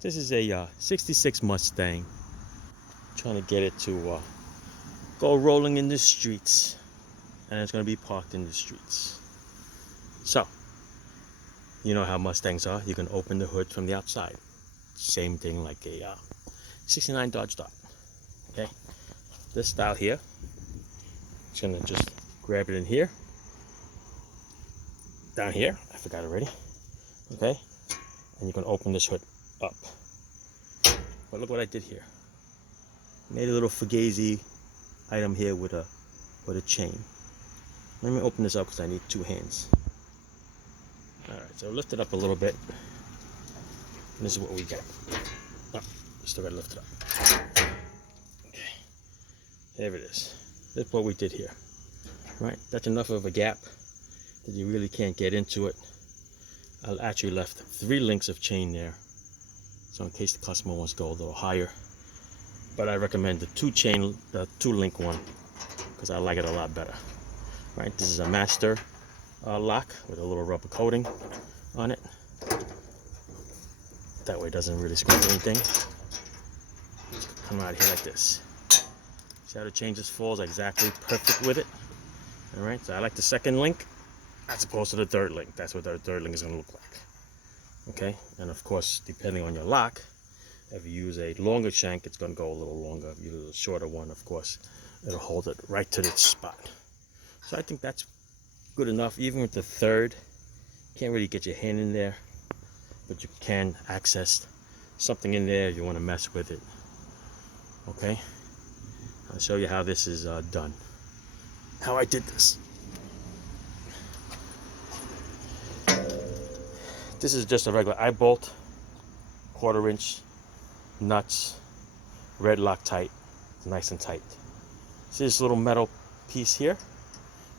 This is a 66 Mustang. Trying to get it to go rolling in the streets. And it's going to be parked in the streets. So, you know how Mustangs are. You can open the hood from the outside. Same thing like a 69 Dodge Dart. Okay? This style here. It's going to just grab it in here. Down here. I forgot already. Okay? And you can open this hood up. But look what I did here. Made a little fugazi item here with a chain. Let me open this up because I need two hands. Alright, so lift it up a little bit. And this is what we got. Oh, still gotta lift it up. Okay. There it is. That's what we did here. Right? That's enough of a gap that you really can't get into it. I actually left 3 links of chain there. So in case the customer wants to go a little higher. But I recommend the 2 link one because I like it a lot better. Right, this is a master lock with a little rubber coating on it. That way it doesn't really scratch anything. Come out here like this. See how the chain just falls exactly perfect with it? Alright, so I like the 2nd link as opposed to the 3rd link. That's what the 3rd link is going to look like. Okay, and of course, depending on your lock, if you use a longer shank, it's going to go a little longer. If you use a shorter one, of course, it'll hold it right to this spot. So I think that's good enough. Even with the 3rd, can't really get your hand in there, but you can access something in there if you want to mess with it. Okay, I'll show you how this is done. How I did this. This is just a regular eye bolt, 1/4 inch nuts, red Loctite, nice and tight. See this little metal piece here?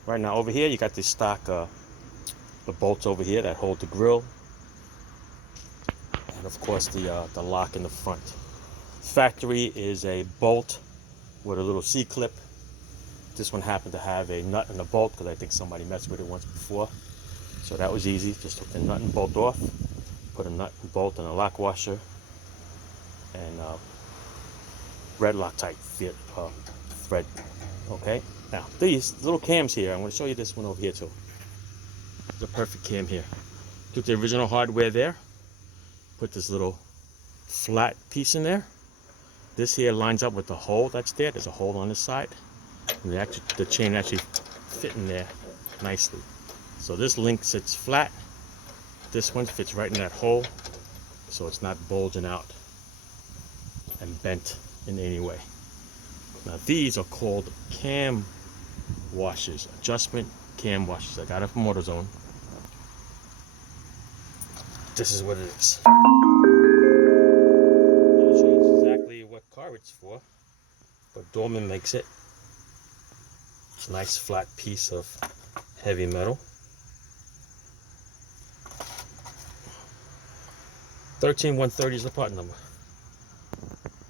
Right now over here you got this stock the bolts over here that hold the grill, and of course the lock in the front. Factory is a bolt with a little C-clip. This one happened to have a nut and a bolt because I think somebody messed with it once before, so that was easy. Just took the nut and bolt off, put a nut and bolt and a lock washer and red Loctite thread. Okay, now these little cams here, I'm going to show you this one over here too. It's a perfect cam here. Took the original hardware there, put this little flat piece in there. This here lines up with the hole that's there. There's a hole on this side, and the chain actually fit in there nicely. So this link sits flat. This one fits right in that hole, so it's not bulging out and bent in any way. Now these are called cam washers, adjustment cam washers. I got it from AutoZone. This is what it is. I'll show you exactly what car it's for, but Dorman makes it. It's a nice flat piece of heavy metal. 13130 is the part number.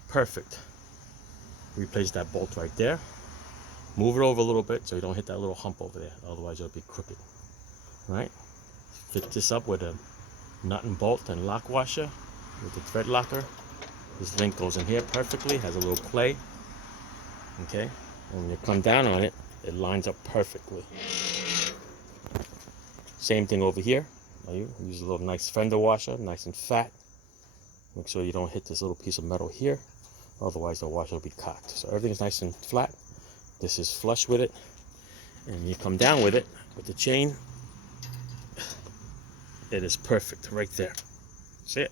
Perfect. Replace that bolt right there. Move it over a little bit so you don't hit that little hump over there, otherwise it'll be crooked. Right? Fit this up with a nut and bolt and lock washer with the thread locker. This link goes in here perfectly, has a little play. Okay? And when you come down on it, it lines up perfectly. Same thing over here. Use a little nice fender washer, nice and fat. Make sure you don't hit this little piece of metal here, otherwise the washer will be cocked. So everything's nice and flat. This is flush with it, and you come down with it with the chain. It is perfect right there. See it?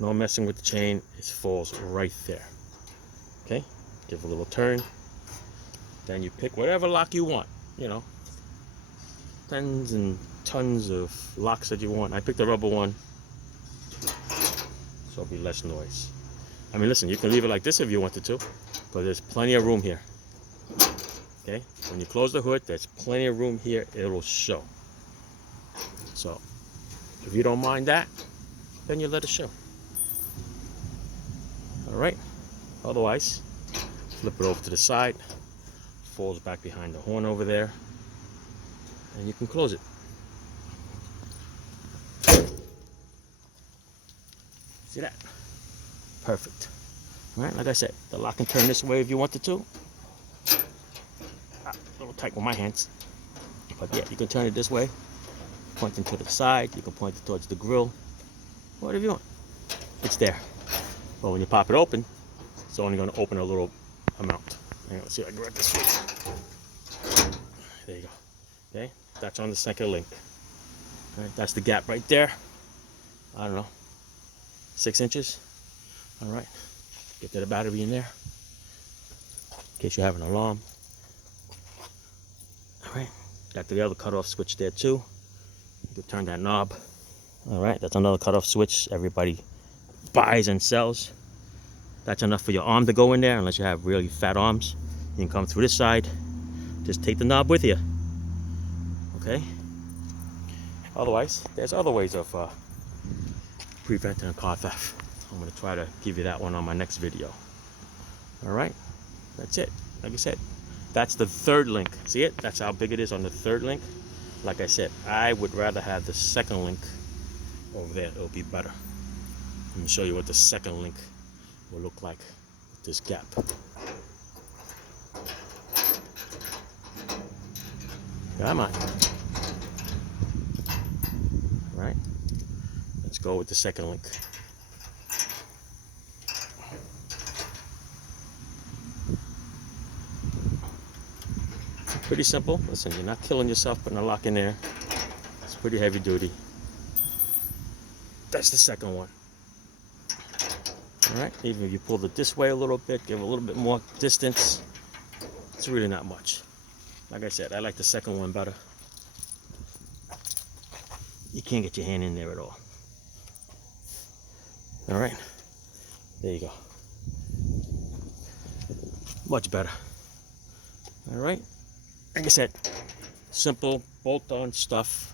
No messing with the chain. It falls right there. Okay? Give it a little turn. Then you pick whatever lock you want. You know, tons and tons of locks that you want. I picked the rubber one, so it'll be less noise. I mean, listen, you can leave it like this if you wanted to, but there's plenty of room here. Okay? When you close the hood, there's plenty of room here. It'll show. So, if you don't mind that, then you let it show. Alright? Otherwise, flip it over to the side. Falls back behind the horn over there. And you can close it. See that? Perfect. All right, like I said, the lock can turn this way if you wanted to. A little tight with my hands. But yeah, you can turn it this way. Pointing to the side, you can point it towards the grill. Whatever you want. It's there. But when you pop it open, it's only going to open a little amount. Hang on, let's see if I can grab this switch. There you go. Okay, that's on the second link. All right, that's the gap right there. I don't know, 6 inches. All right, get the battery in there in case you have an alarm. All right, got the other cutoff switch there too. You can turn that knob. All right, that's another cutoff switch everybody buys and sells. That's enough for your arm to go in there, unless you have really fat arms. You can come through this side, just take the knob with you. Okay? Otherwise, there's other ways of preventing a car theft. I'm going to try to give you that one on my next video. All right, that's it. Like I said, that's the third link. See it? That's how big it is on the third link. Like I said, I would rather have the second link over there. It'll be better. Let me show you what the second link will look like with this gap. Come on. All right, let's go with the second link. Pretty simple. Listen, you're not killing yourself putting a lock in there. It's pretty heavy duty. That's the second one. All right, even if you pull it this way a little bit, give it a little bit more distance, it's really not much. Like I said, I like the second one better. You can't get your hand in there at all. All right, there you go. Much better. All right, like I said, simple bolt-on stuff.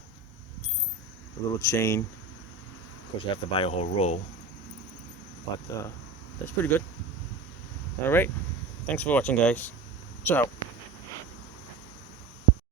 A little chain. Of course, you have to buy a whole roll. But that's pretty good. All right, thanks for watching, guys. Ciao.